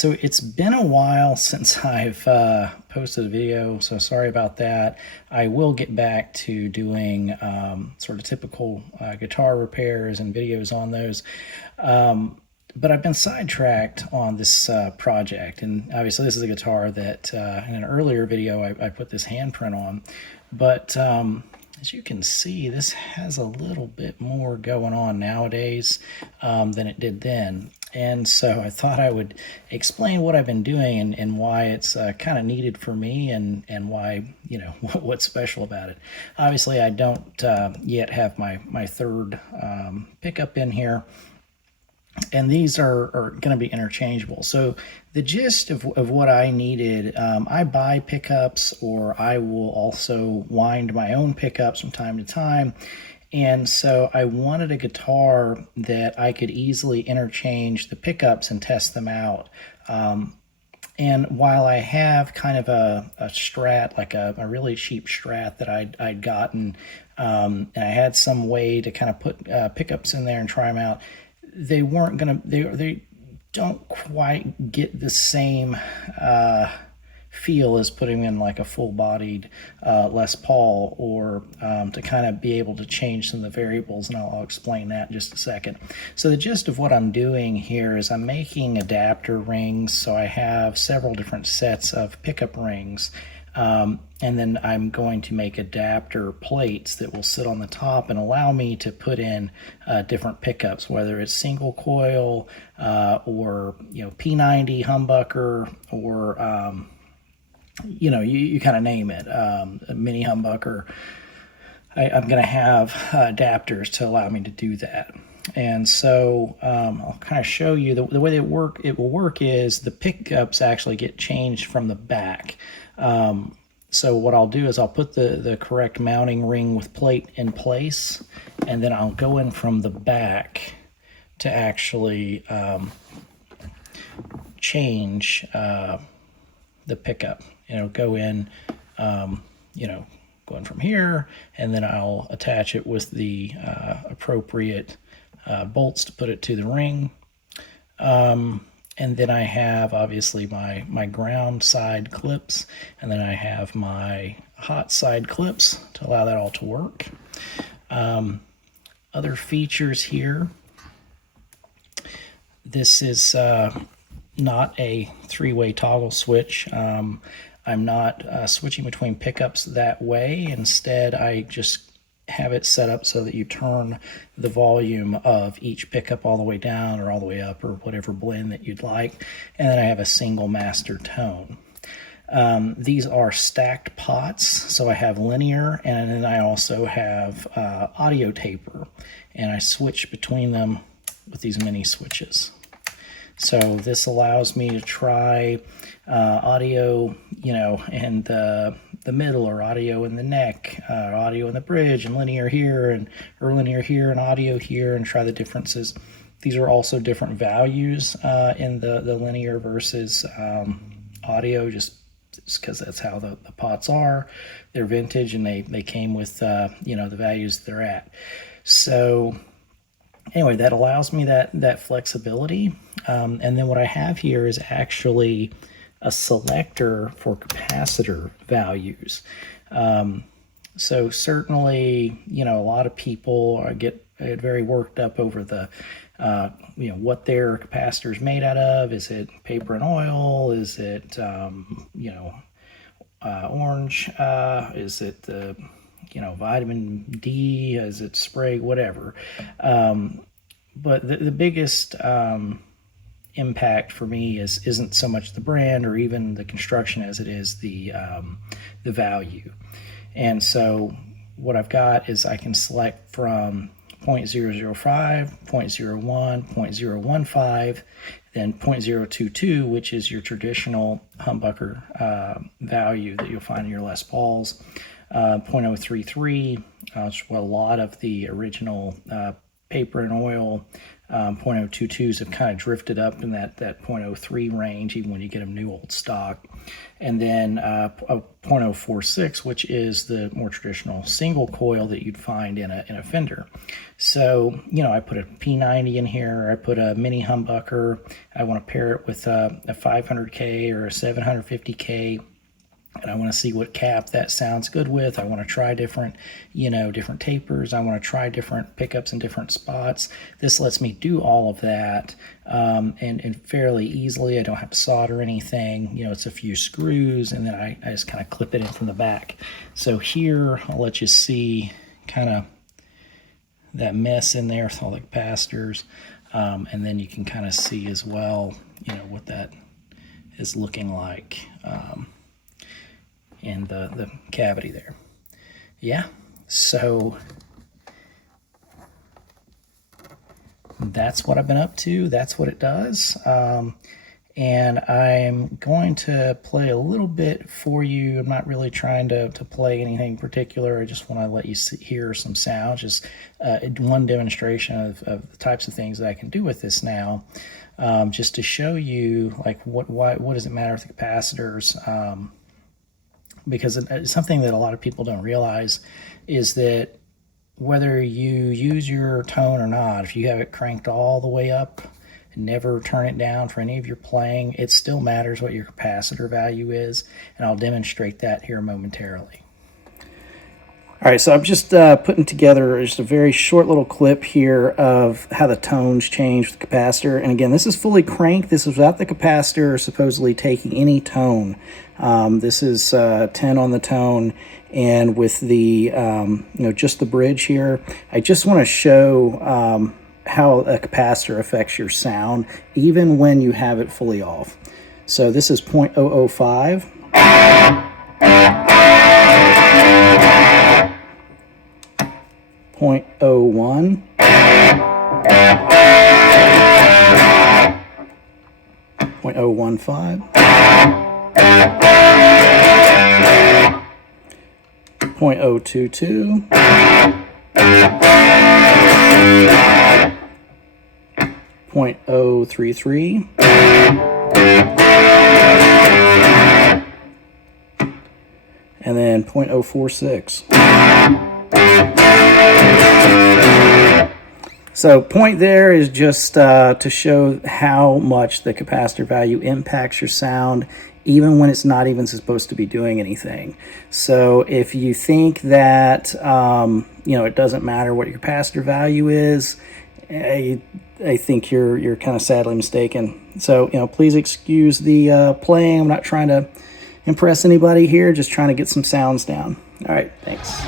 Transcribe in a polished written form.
So it's been a while since I've posted a video, so sorry about that. I will get back to doing sort of typical guitar repairs and videos on those. But I've been sidetracked on this project, and obviously this is a guitar that in an earlier video I put this handprint on. But as you can see, this has a little bit more going on nowadays than it did then. And so I thought I would explain what I've been doing and why it's kind of needed for me and why, what's special about it. Obviously, I don't yet have my third pickup in here. And these are going to be interchangeable. So the gist of what I needed, I buy pickups, or I will also wind my own pickups from time to time. And so I wanted a guitar that I could easily interchange the pickups and test them out. And while I have kind of a Strat, like a really cheap Strat that I'd gotten, and I had some way to kind of put pickups in there and try them out, they weren't gonna, they don't quite get the same feel as putting in like a full-bodied Les Paul, or to kind of be able to change some of the variables, and I'll explain that in just a second. So the gist of what I'm doing here is I'm making adapter rings, so I have several different sets of pickup rings. And then I'm going to make adapter plates that will sit on the top and allow me to put in different pickups, whether it's single coil or P90 humbucker, or you kind of name it, a mini humbucker. I'm going to have adapters to allow me to do that. And so I'll kind of show you the way it will work is the pickups actually get changed from the back. So what I'll do is I'll put the correct mounting ring with plate in place, and then I'll go in from the back to actually change the pickup. Go in, going from here, and then I'll attach it with the appropriate bolts to put it to the ring. And then I have obviously my ground side clips, and then I have my hot side clips to allow that all to work. Other features here. This is not a three-way toggle switch. I'm not switching between pickups that way. Instead, I just have it set up so that you turn the volume of each pickup all the way down or all the way up, or whatever blend that you'd like. And then I have a single master tone. These are stacked pots, so I have linear, and then I also have audio taper, and I switch between them with these mini switches. So this allows me to try audio, in the middle, or audio in the neck, audio in the bridge, and linear here, or linear here and audio here, and try the differences. These are also different values in the linear versus audio, just because that's how the pots are. They're vintage, and they came with the values they're at. So anyway, that allows me that flexibility. And then what I have here is actually a selector for capacitor values. So certainly, a lot of people get very worked up over the, what their capacitor is made out of. Is it paper and oil? Is it, orange? Is it the, vitamin D? Is it spray? Whatever. But the biggest impact for me isn't so much the brand or even the construction as it is the value. And so what I've got is I can select from 0.005, 0.01, 0.015, then 0.022, which is your traditional humbucker value that you'll find in your Les Pauls, 0.033, which is what a lot of the original paper and oil .022s have kind of drifted up in that .03 range, even when you get them new old stock. And then a .046, which is the more traditional single coil that you'd find in a fender. So, you know, I put a P90 in here, I put a mini humbucker, I want to pair it with a 500K or a 750K, and I want to see what cap that sounds good with. I want to try different, you know, different tapers. I want to try different pickups in different spots. This lets me do all of that and fairly easily. I don't have to solder anything. You know, it's a few screws, and then I just kind of clip it in from the back. So here, I'll let you see kind of that mess in there with all the capacitors. And then you can kind of see as well, you know, what that is looking like. In the cavity there. Yeah, so that's what I've been up to. That's what it does. And I'm going to play a little bit for you. I'm not really trying to play anything particular. I just want to let you hear some sounds, just one demonstration of the types of things that I can do with this now, just to show you like what does it matter with the capacitors. Because it's something that a lot of people don't realize is that whether you use your tone or not, if you have it cranked all the way up and never turn it down for any of your playing, it still matters what your capacitor value is, and I'll demonstrate that here momentarily. All right, so I'm just putting together just a very short little clip here of how the tones change with the capacitor. And again, this is fully cranked. This is without the capacitor supposedly taking any tone. This is 10 on the tone, and with the you know, just the bridge here. I just want to show how a capacitor affects your sound, even when you have it fully off. So this is .005. 0.01, 0.015, 0.022, 0.033, and then 0.046. So point there is just to show how much the capacitor value impacts your sound, even when it's not even supposed to be doing anything. So if you think that you know, it doesn't matter what your capacitor value is, I think you're kind of sadly mistaken. So, you know, please excuse the playing. I'm not trying to impress anybody here, just trying to get some sounds down. All right, thanks.